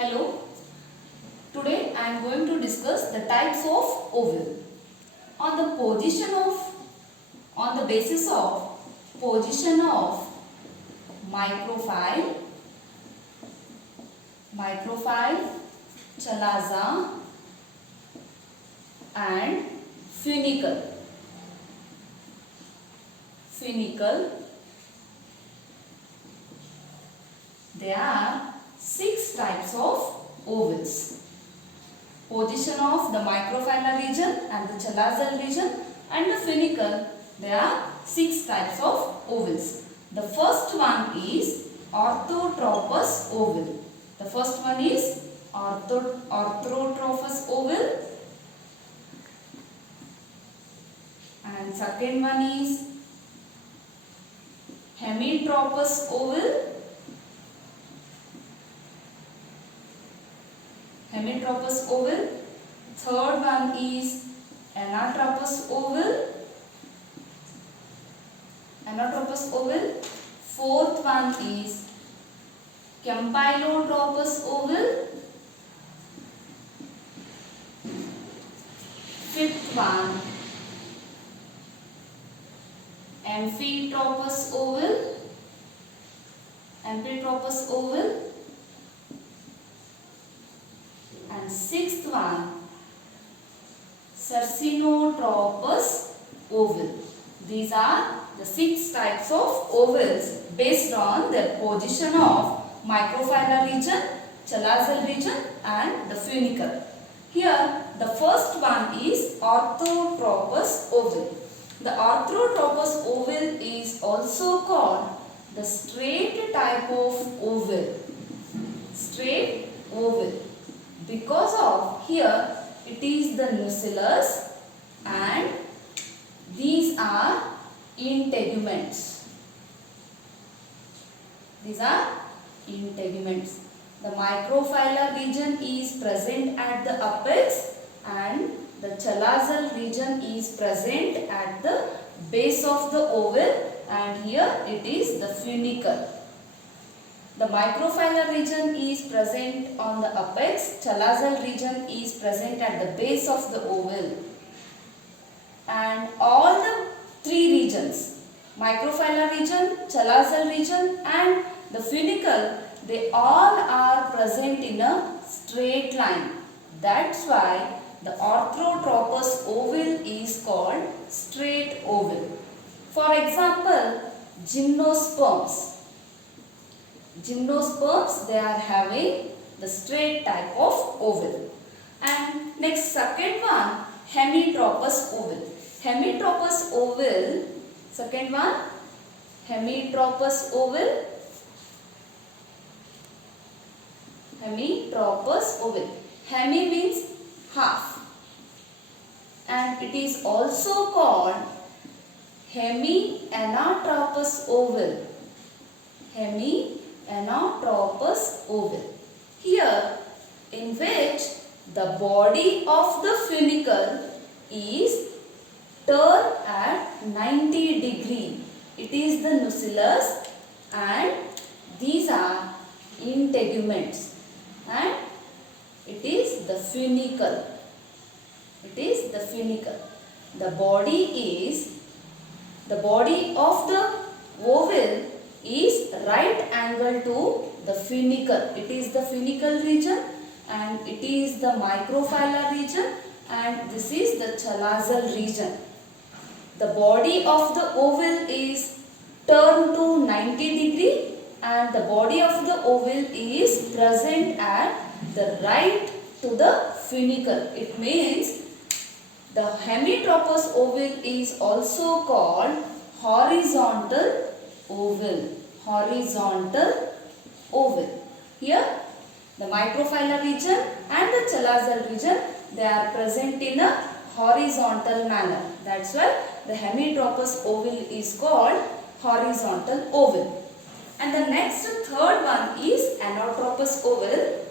Hello, today I am going to discuss the types of oval. On the basis of position of microfile, chalaza and funicle. There are 6 types of ovals. Position of the microfilar region and the chalazal region and the funicle. There are 6 types of ovals. The first one is orthotropous oval. The first one is orthotropous oval. And second one is hemitropous oval. Third one is anatropous oval. Fourth one is campylotropous oval. Fifth one amphitropous oval. And sixth one cercinotropous oval. These are the 6 types of ovals based on their position of microfilar region, chalazal region and the funicle. Here the first one is orthotropous oval. The orthotropous oval is also called the straight type of oval. Because of here it is the nucellus and these are integuments. The microfilar region is present at the apex and the chalazal region is present at the base of the oval, and here it is the funicle. The microfilar region is present on the apex, chalazal region is present at the base of the oval. And all the 3 regions, microfilar region, chalazal region and the funicle, they all are present in a straight line. That's why the orthotropous oval is called straight oval. For example, gymnosperms, they are having the straight type of oval. And next, second one, hemitropous oval. Second one, hemitropous oval. Hemi means half, and it is also called hemianatropous oval. Here, in which the body of the funicle is turned at 90 degree. It is the nucellus and these are integuments, and it is the funicle. The body of the oval is right angle to the funicle. It is the funicle region and it is the microfilar region and this is the chalazal region. The body of the oval is turned to 90 degree and the body of the oval is present at the right to the funicle. It means the hemitropous oval is also called horizontal oval. Here the microfilar region and the chalazal region, they are present in a horizontal manner. That's why the hemitropous oval is called horizontal oval. And the next third one is anatropous oval.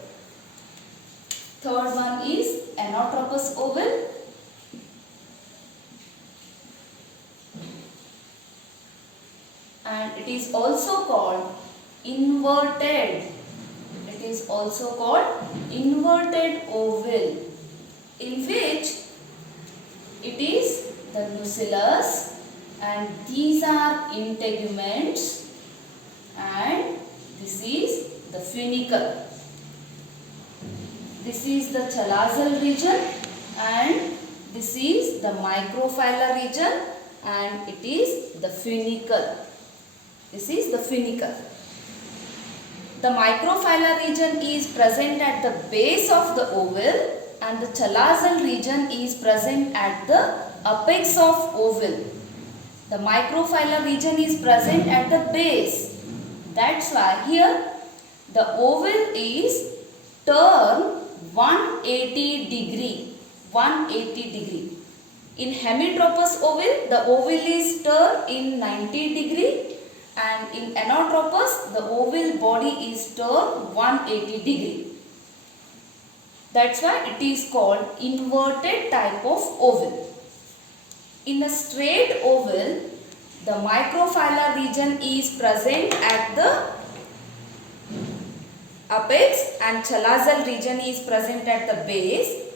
And it is also called inverted is also called inverted oval, in which it is the nucellus and these are integuments and this is the funicle. This is the chalazal region and this is the microfilar region and it is the funicle. This is the funicle. The microfilar region is present at the base of the oval and the chalazal region is present at the apex of oval. The microfilar region is present at the base. That's why here the oval is turned 180 degree. 180 degree. In hemitropous oval, the oval is turned in 90 degree and in anatropous, the oval body is turned 180 degree. That's why it is called inverted type of oval. In a straight oval, the microfilar region is present at the apex and chalazal region is present at the base.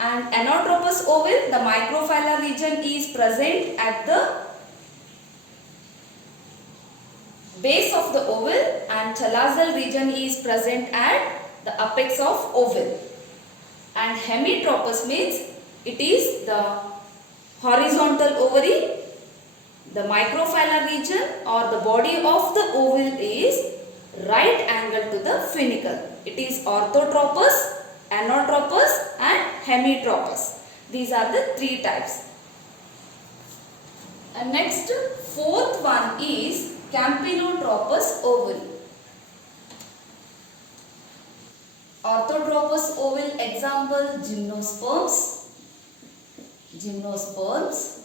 And anatropous oval, the microfilar region is present at the base of the oval and chalazal region is present at the apex of oval. And hemitropous means it is the horizontal ovary. The microfilar region or the body of the oval is right angle to the funicle. It is orthotropous, anatropous and hemitropous. These are the three types. And next, fourth one is campylotropous oval. Orthotropous oval example gymnosperms. Gymnosperms.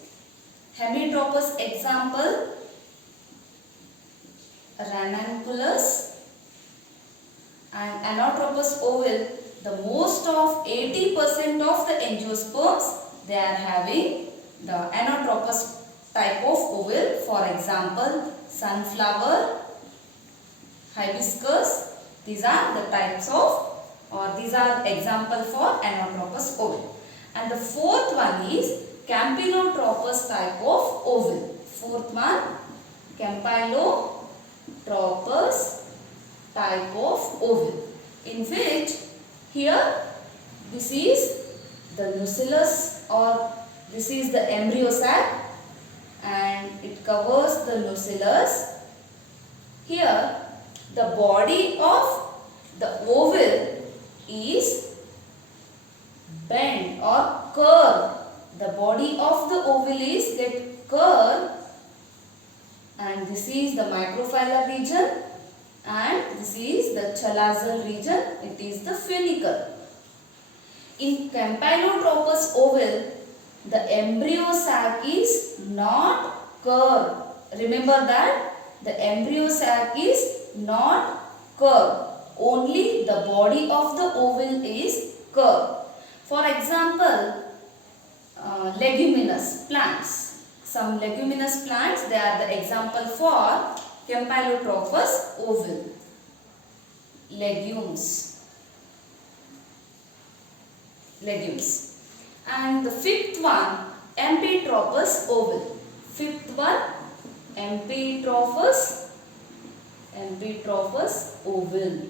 Hemitropous example ranunculus. And anatropous oval, the most of 80% of the angiosperms, they are having the anatropous type of oval. For example, sunflower, hibiscus, these are the types of or these are example for anatropous oval. And the fourth one is campylotropous type of oval. Fourth one, campylotropous type of oval, in which here this is the nucellus or this is the embryo sac and it covers the nucellus. Here the body of the oval is bent or curved. The body of the oval is get curved and this is the microfilar region and this is the chalazal region. It is the funicle. In campylotropous oval, the embryo sac is not curved. Remember that the embryo sac is not curved. Only the body of the oval is curved. For example, leguminous plants. Some leguminous plants, they are the example for campylotropous oval. Legumes. And the fifth one, amphitropous oval. Fifth one, amphitropous oval.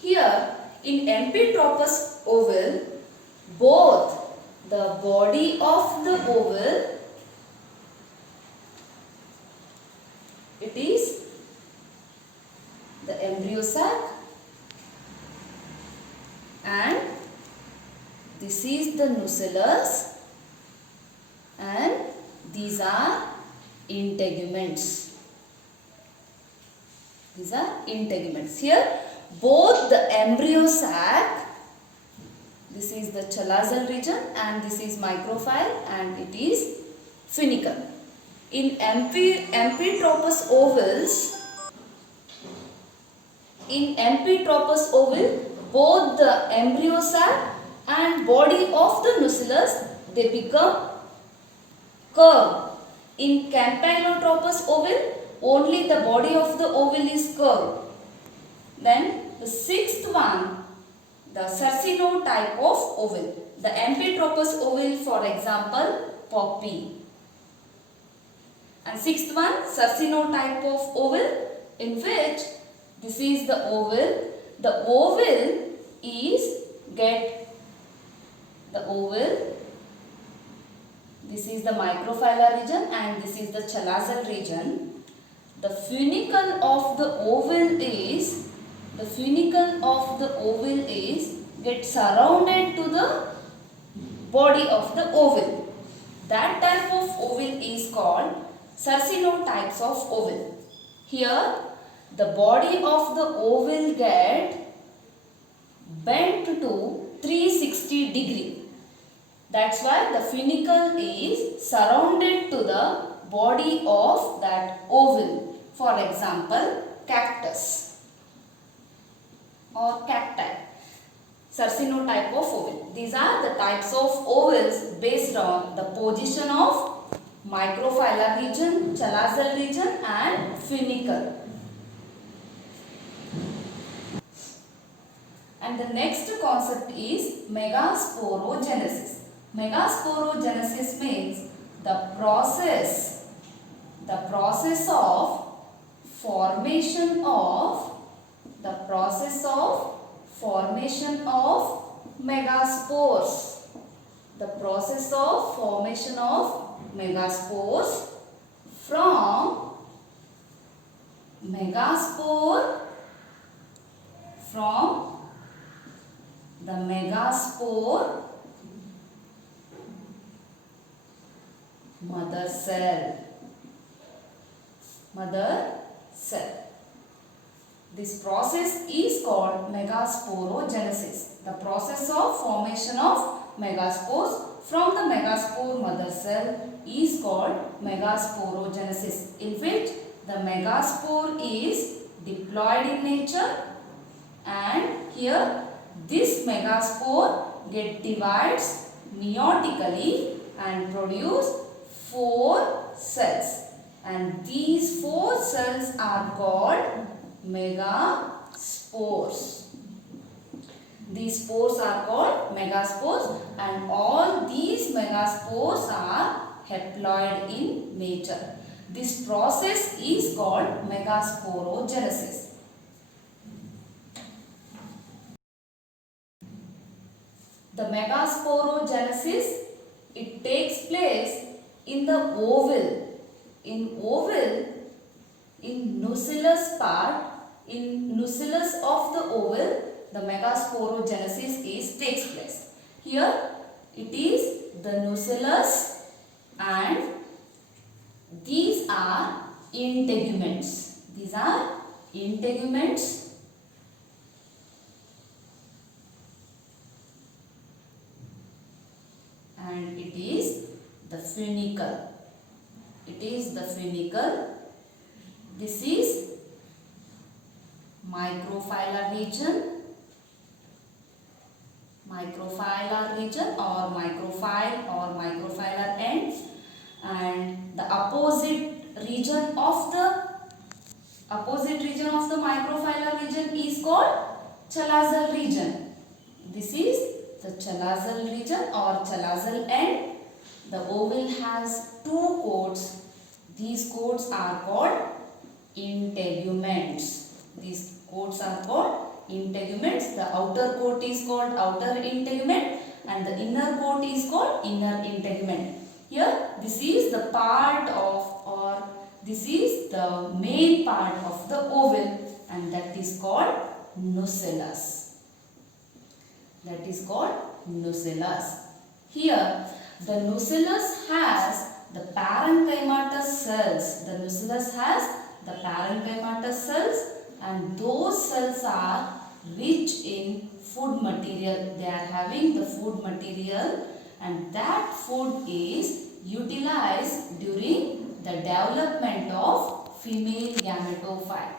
Here in amphitropous oval, both the body of the oval, it is the embryo sac and this is the nucellus and these are integuments. These are integuments. Here both the embryo sac, this is the chalazal region and this is microfile and it is funicle. In amphitropous ovals, both the embryo sac and body of the nucellus, they become curved. In campylotropous oval, only the body of the oval is curved. Then the sixth one, the Sarcino type of ovule. The Amphitrchus ovule, for example, poppy. And sixth one, Sarcino type of ovule, in which this is the ovule. The ovule is this is the microphylla region and this is the chalazal region. The funicle of the ovule is get surrounded to the body of the ovule. That type of ovule is called Sarcino types of ovule. Here the body of the ovule get bent to 360 degree. That's why the funicle is surrounded to the body of that ovule. For example, cactus or cacti. Sarcino type of ovule. These are the types of ovules based on the position of microphylla region, chalazal region and funicle. And the next concept is megasporogenesis. Megasporogenesis means the process of formation of megaspores. The process of formation of megaspores from the megaspore mother cell. This process is called megasporogenesis. The process of formation of megaspores from the megaspore mother cell is called megasporogenesis, in which the megaspore is diploid in nature, and here this megaspore divides meiotically and produce 4 cells, and these 4 cells are called megaspores. These spores are called megaspores, and all these megaspores are haploid in nature. This process is called megasporogenesis. The megasporogenesis, it takes place in the ovule. In nucellus of the ovule, the megasporogenesis takes place. Here it is the nucellus, and these are integuments. And it is the funicle. This is microphylla region or microphylla end, and the opposite region of the microphylla region is called chalazal region. This is the chalazal region or chalazal end. The ovule has 2 coats. These coats are called integuments. The outer coat is called outer integument and the inner coat is called inner integument. Here this is the main part of the ovule, and that is called nucellus. Here the nucellus has the parenchymatous cells. And those cells are rich in food material. They are having the food material, and that food is utilized during the development of female gametophyte.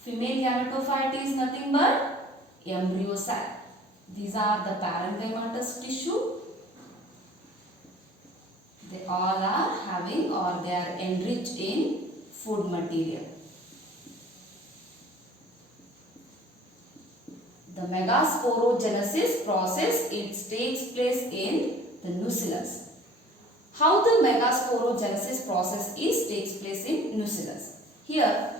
Female gametophyte is nothing but embryo sac. These are the parenchymatous tissue. They all are having, or they are enriched in food material. The megasporogenesis process, it takes place in the nucellus. How the megasporogenesis process takes place in nucellus? Here,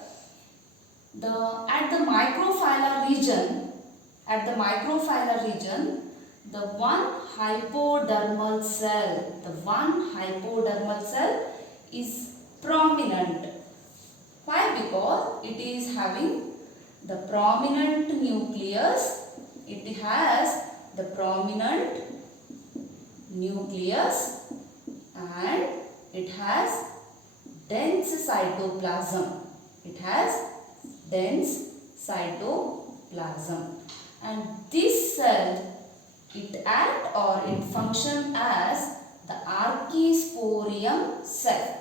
at the microphylla region, the one hypodermal cell is prominent. Why? Because it is having the prominent nucleus. It has the prominent nucleus and it has dense cytoplasm. And this cell, it act or it function as the archisporium cell.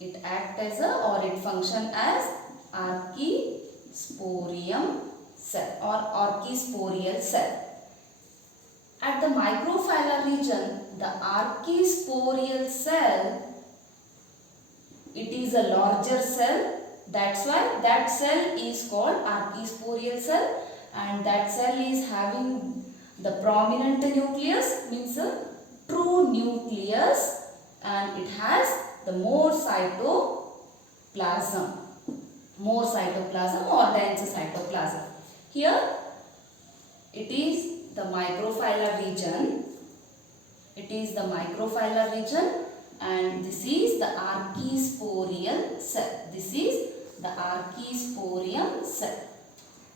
It act as or it function as archisporium cell or archisporial cell. At the microphylla region, the archisporial cell, it is a larger cell. That's why that cell is called archisporial cell, and that cell is having the prominent nucleus, means a true nucleus, and it has the more cytoplasm or dense cytoplasm. Here it is the microphylla region. And this is the archisporial cell.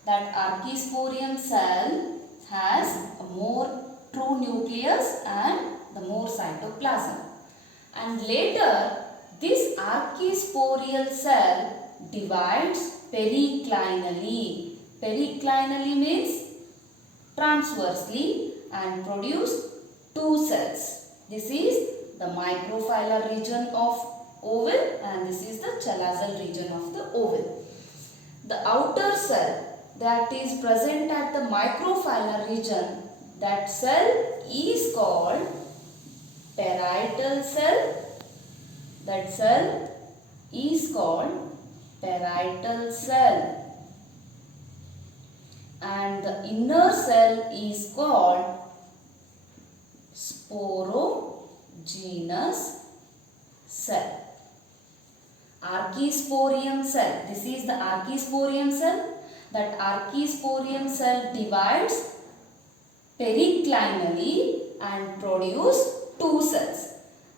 That archisporium cell has a more true nucleus and the more cytoplasm. And later, this archisporial cell divides periclinally. Periclinally means transversely, and produce two cells. This is the microphylla region of oval and this is the chalazal region of the oval. The outer cell that is present at the microphylla region, that cell is called parietal cell. That cell is called parietal cell. And the inner cell is called sporogenous cell. Archisporium cell. This is the archisporium cell. That archisporium cell divides periclinally and produce two cells.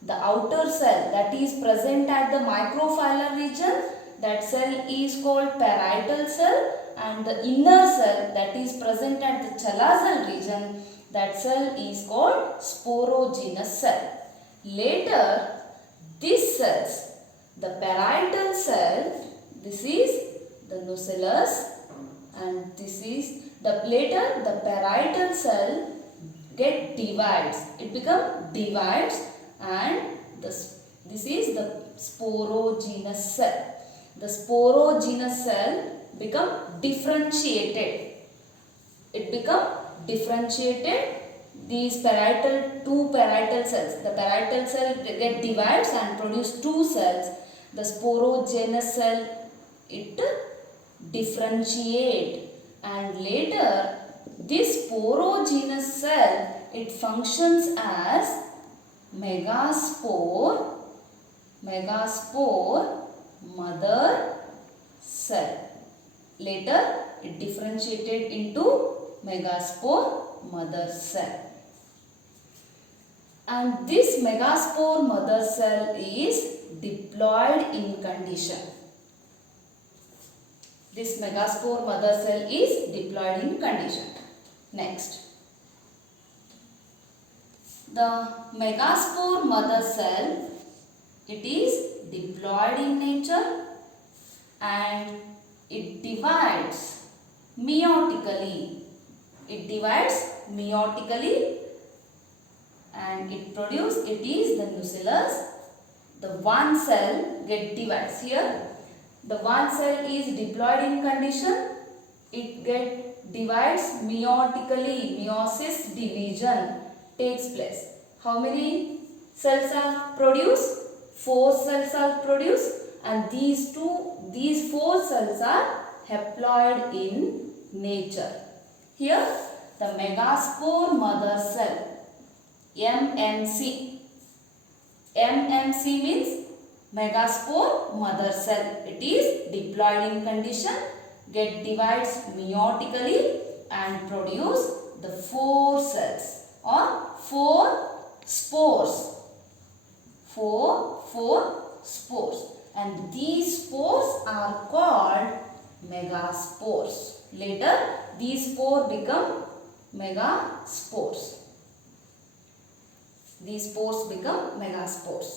The outer cell that is present at the microphylla region, that cell is called parietal cell, and the inner cell that is present at the chalazal region, that cell is called sporogenous cell. Later, these cells, the parietal cell, this is the nucellus, and this is the later the parietal cell get divides. It divides, and this is the sporogenous cell. The sporogenous cell become differentiated. These two parietal cells. The parietal cell get divides and produce two cells. The sporogenous cell, it differentiate, and later this sporogenous cell, it functions as megaspore mother cell. Later it differentiated into megaspore mother cell. And this megaspore mother cell is diploid in condition. This megaspore mother cell is diploid in condition. Next, the megaspore mother cell, it is diploid in nature and it divides meiotically. And it is the nucellus. The one cell get divides. Here the one cell is diploid in condition. It get divides meiotically. Meiosis division takes place. How many cells are produced? 4 cells are produced, and these 4 cells are haploid in nature. Here the megaspore mother cell, MMC. MMC means megaspore mother cell. It is diploid in condition, get divides meiotically and produce the 4 cells or 4 spores. 4 spores, and these spores are called megaspores. Later these spores become megaspores. These spores become megaspores.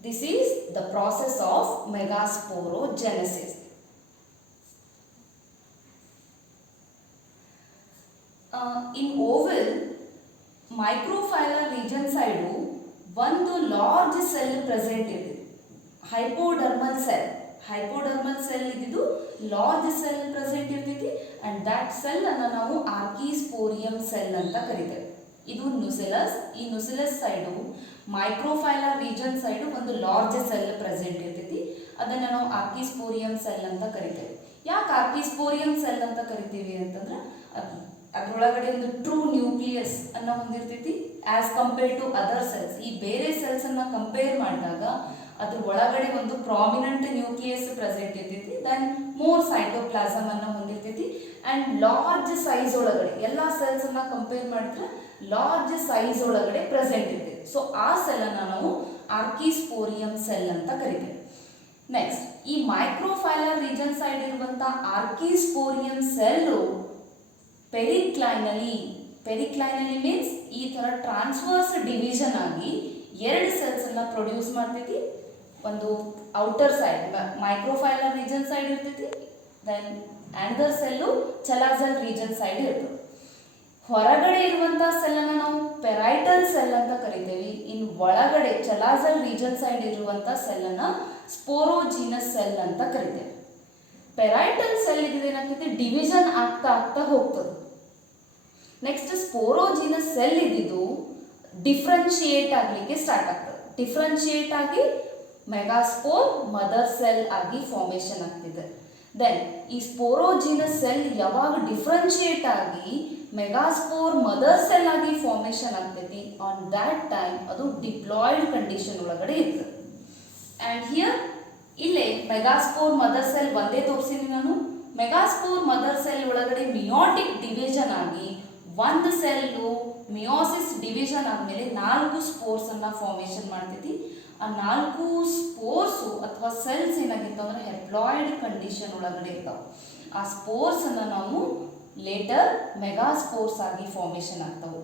This is the process of megasporogenesis. In oval, microphylla region side ಒಂದು large cell present ಇದೆ, ಹೈಪೋಡರ್ಮಲ್ cell ಇದ್ದು large cell present ಇರ್ತೈತಿ and that cell ಅನ್ನು ನಾವು archesporium cell ಅಂತ ಕರಿತೇವೆ. ಇದು ನುಸಿಲಸ್. ಈ ನುಸಿಲಸ್ ಸೈಡು ಮೈಕ್ರೋಫೈಲಾ ರೀಜನ್ ಸೈಡು ಒಂದು ಲಾರ್ಜ್ ಸೆಲ್ ಪ್ರೆಸೆಂಟ್ ಇರ್ತೈತಿ, ಅದನ್ನು ನಾವು ಆರ್ಕಿಸ್ಪೋರಿಯಂ ಸೆಲ್ ಅಂತ ಕರಿತೇವೆ. ಯಾಕೆ ಆರ್ಕಿಸ್ಪೋರಿಯಂ ಸೆಲ್ ಅಂತ ಕರಿತೀವಿ ಅಂತಂದ್ರೆ ಅದರೊಳಗಡೆ ಒಂದು ಟ್ರೂ ನ್ಯೂಕ್ಲಿಯಸ್ ಅನ್ನ ಹೊಂದಿರ್ತೈತಿ as compare to other cells. ಈ ಬೇರೆ ಸೆಲ್ಸ್ ಅನ್ನ ಕಂಪೇರ್ ಮಾಡಿದಾಗ ಅದ್ರ ಒಳಗಡೆ ಒಂದು ಪ್ರಾಮಿನೆಂಟ್ ನ್ಯೂಕ್ಲಿಯಸ್ ಪ್ರೆಸೆಂಟ್ ಇರ್ತೈತಿ, ದೆನ್ ಮೋರ್ ಸೈಟೋಪ್ಲಾಸಮ್ ಅನ್ನ ಹೊಂದಿರ್ತೈತಿ ಅಂಡ್ ಲಾರ್ಜ್ ಸೈಜ್ ಒಳಗಡೆ ಎಲ್ಲ ಸೆಲ್ಸ್ ಅನ್ನ ಕಂಪೇರ್ ಮಾಡಿದ್ರೆ ಲಾರ್ಜ್ ಸೈಜ್ ಒಳಗಡೆ ಪ್ರೆಸೆಂಟ್ ಇರ್ತೈತಿ. ಸೊ ಆ ಸೆಲ್ ಅನ್ನ ನಾವು ಆರ್ಕಿಸ್ಪೋರಿಯಂ ಸೆಲ್ ಅಂತ ಕರಿತೇವೆ. ನೆಕ್ಸ್ಟ್, ಈ ಮೈಕ್ರೋಫೈಲಾ ರೀಜನ್ ಸೈಡ್ ಇರುವಂತ ಆರ್ಕಿಸ್ಪೋರಿಯಂ ಸೆಲ್ ಪೆರಿಕ್ಲೈನಲಿ ಮೀನ್ಸ್ ಈ ತರ ಟ್ರಾನ್ಸ್ವರ್ಸ್ ಡಿವಿಷನ್ ಆಗಿ 2 ಸೆಲ್ಸ್ ಅನ್ನ ಪ್ರೊಡ್ಯೂಸ್ ಮಾಡ್ತೈತಿ. ಒಂದು outer side micropylar region side ಇರ್ತೈತಿ, then another cell chalazal region side ಇರ್ತದೆ. ಹೊರಗಡೆ ಇರುವಂತ ಸೆಲ್ ಅನ್ನ ನಾವು ಪೆರೈಟಲ್ ಸೆಲ್ ಅಂತ ಕರಿತೇವೆ. ಇನ್ನು ಒಳಗಡೆ ಚಲಾಜಲ್ ರೀಜನ್ ಸೈಡ್ ಇರುವಂತ ಸೆಲ್ ಅನ್ನ ಸ್ಪೋರೋಜಿನಸ್ ಸೆಲ್ ಅಂತ ಕರಿತೇವೆ. ಪೆರೈಟಲ್ ಸೆಲ್ ಇದೇನಾಗ್ತೈತಿ, ಡಿವಿಷನ್ ಆಗ್ತಾ ಹೋಗ್ತದೆ. ನೆಕ್ಸ್ಟ್ ಸ್ಪೋರೋಜಿನಸ್ ಸೆಲ್ ಇದ್ದಿದ್ದು ಡಿಫ್ರೆನ್ಶಿಯೇಟ್ ಆಗಲಿಕ್ಕೆ ಸ್ಟಾರ್ಟ್ ಆಗ್ತದೆ. ಡಿಫ್ರೆನ್ಶಿಯೇಟ್ ಆಗಿ ಮೆಗಾಸ್ಪೋರ್ ಮದರ್ ಸೆಲ್ ಆಗಿ ಫಾರ್ಮೇಷನ್ ಆಗ್ತಿದೆ. ದೆನ್ ಈ ಸ್ಪೋರೋಜಿನಸ್ ಸೆಲ್ ಯಾವಾಗ ಡಿಫ್ರೆನ್ಶಿಯೇಟ್ ಆಗಿ ಮೆಗಾಸ್ಪೋರ್ ಮದರ್ ಸೆಲ್ ಆಗಿ ಫಾರ್ಮೇಷನ್ ಆಗ್ತೈತಿ, ಆನ್ ದ್ಯಾಟ್ ಟೈಮ್ ಅದು ಡಿಪ್ಲಾಯ್ಡ್ ಕಂಡೀಷನ್ ಒಳಗಡೆ ಇರ್ತದೆ. ಆ್ಯಂಡ್ ಹಿಯರ್ ಇಲ್ಲೇ ಮೆಗಾಸ್ಪೋರ್ ಮದರ್ ಸೆಲ್ ಒಂದೇ ತೋರಿಸಿನಿ ನಾನು. ಮೆಗಾಸ್ಪೋರ್ ಮದರ್ ಸೆಲ್ ಒಳಗಡೆ ಮಿಯೋಟಿಕ್ ಡಿವಿಷನ್ ಆಗಿ ಒಂದು ಸೆಲ್ಲು ಮಿಯೋಸಿಸ್ ಡಿವಿಷನ್ ಆದಮೇಲೆ 4 ಸ್ಪೋರ್ಸ್ ಅನ್ನ ಫಾರ್ಮೇಷನ್ ಮಾಡ್ತೈತಿ. ಆ 4 ಸ್ಪೋರ್ಸು ಅಥವಾ ಸೆಲ್ಸ್ ಏನಾಗಿರ್ತಾವ ಅಂದ್ರೆ ಹೆಪ್ಲಾಯ್ಡ್ ಕಂಡೀಷನ್ ಒಳಗಡೆ ಇರ್ತಾವೆ. ಆ ಸ್ಪೋರ್ಸ್ ಅನ್ನ ನಾವು ಲೇಟರ್ ಮೆಗಾಸ್ಪೋರ್ಸ್ ಆಗಿ ಫಾರ್ಮೇಷನ್ ಆಗ್ತಾವೆ.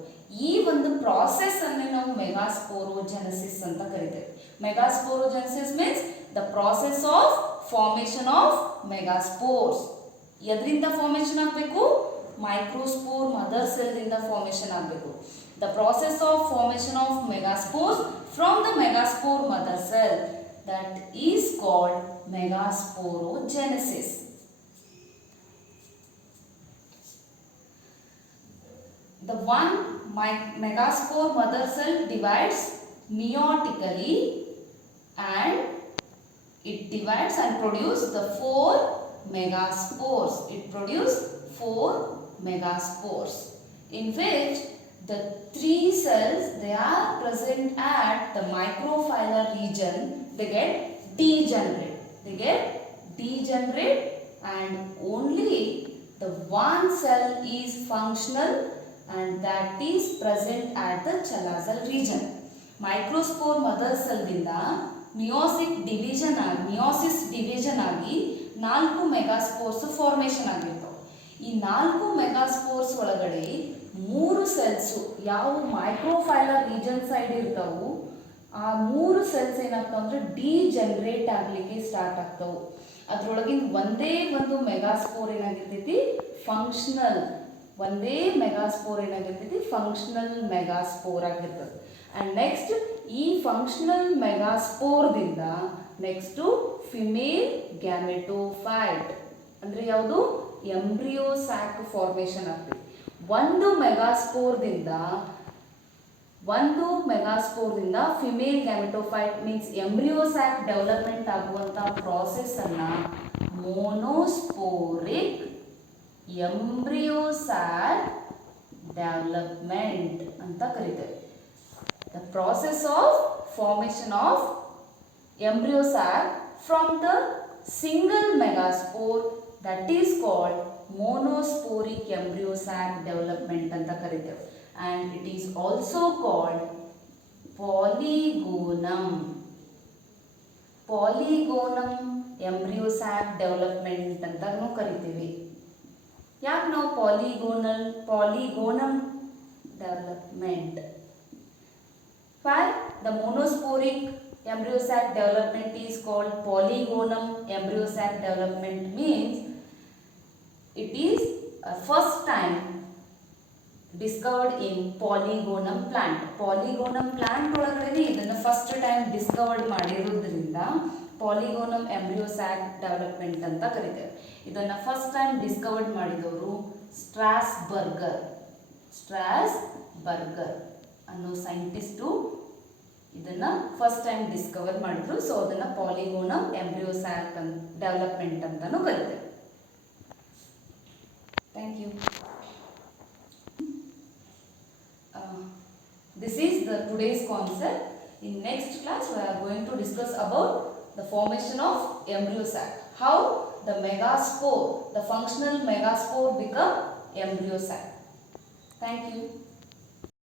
ಈ ಒಂದು ಪ್ರಾಸೆಸ್ ಅನ್ನೇ ನಾವು ಮೆಗಾಸ್ಪೋರೋಜೆನೆಸಿಸ್ ಅಂತ ಕರಿತೇವೆ. Megasporogenesis means the process of formation of megaspores. ಎದರಿಂದ ಫಾರ್ಮೇಷನ್ ಆಗಬೇಕು? ಮೈಕ್ರೋಸ್ಪೋರ್ ಮದರ್ ಸೆಲ್ ಇಂದ ಫಾರ್ಮೇಷನ್ ಆಗಬೇಕು. The process of formation of megaspores from the megaspore mother cell, that is called megasporogenesis. The one megaspore mother cell divides meiotically and it divides and produces the 4 megaspores. It produces 4 megaspores in which the 3 cells they are present at the microphylla region. They get degenerate and only the one cell is functional and that is present at the chalazal region. Microspore mother cell ದಿಂದ meiosis division ಆಗಿ 4 ಮೆಗಾಸ್ಪೋರ್ಸ್ formation ಆಗಿರ್ತಾವೆ. ಈ 4 ಮೆಗಾಸ್ಪೋರ್ಸ್ ಒಳಗಡೆ 3 cells ಯಾವ ಮೈಕ್ರೋಫೈಲಾ region side ಇರ್ತಾವು, ಆ 3 cells ಏನಾಗ್ತಾವ ಅಂದ್ರೆ degenerate ಆಗಲಿಕ್ಕೆ start ಆಗ್ತಾವು. ಅದ್ರೊಳಗಿಂದ ಒಂದೇ ಒಂದು ಮೆಗಾಸ್ಪೋರ್ ಏನಾಗಿರ್ತೈತಿ, ಫಂಕ್ಷನಲ್ ಮೆಗಾಸ್ಪೋರ್ ಆಗಿರ್ತದೆ. ಆ್ಯಂಡ್ ನೆಕ್ಸ್ಟ್ ಈ ಫಂಕ್ಷನಲ್ ಮೆಗಾಸ್ಪೋರ್ದಿಂದ ನೆಕ್ಸ್ಟು ಫಿಮೇಲ್ ಗ್ಯಾಮೆಟೋಫೈಟ್ ಅಂದರೆ ಯಾವುದು, ಎಂಬ್ರಿಯೋ ಸ್ಯಾಕ್ ಫಾರ್ಮೇಷನ್ ಆಗ್ತದೆ. ಒಂದು ಮೆಗಾಸ್ಪೋರ್ದಿಂದ female gametophyte means embryo sac development ಆಗುವಂಥ ಪ್ರಾಸೆಸ್ ಅನ್ನ ಮೋನೋಸ್ಪೋರಿಕ್ ಎಂಬ್ರಿಯೋ ಸ್ಯಾಕ್ ಡೆವಲಪ್ಮೆಂಟ್ ಅಂತ ಕರೀತೇವೆ. The process of formation of embryo sac from the single megaspore, that is called monosporic embryo sac development anta kariteve, and it is also called polygonum embryo sac development ಅಂತನೂ ಕರಿತೀವಿ. ಯಾಕೆ ನಾವು polygonum development? Why the monosporic embryo sac development is called polygonum embryo sac development means it is first time discovered in polygonum plant. Polygonum plant ಒಳಗಡೆ ಇದನ್ನ first time discovered ಮಾಡಿರೋದ್ರಿಂದ polygonum embryo sac development ಅಂತ ಕರೀತಾರೆ. ಇದನ್ನ first time discovered ಮಾಡಿದವರು ಸ್ಟ್ರಾಸ್ಬರ್ಗರ್ ಅನ್ನೋ scientist ಇದನ್ನ first time discover ಮಾಡಿದ್ರು. ಸೊ ಅದನ್ನ ಪಾಲಿಗೋನಮ್ ಎಂಬ್ರಿಯೋ ಸ್ಯಾಕ್ ಡೆವಲಪ್ಮೆಂಟ್ ಅಂತಾನೂ ಕರೀತಾರೆ. Thank you. This is the today's concept. In next class we are going to discuss about the formation of embryo sac. How the megaspore, the functional megaspore become embryo sac. Thank you.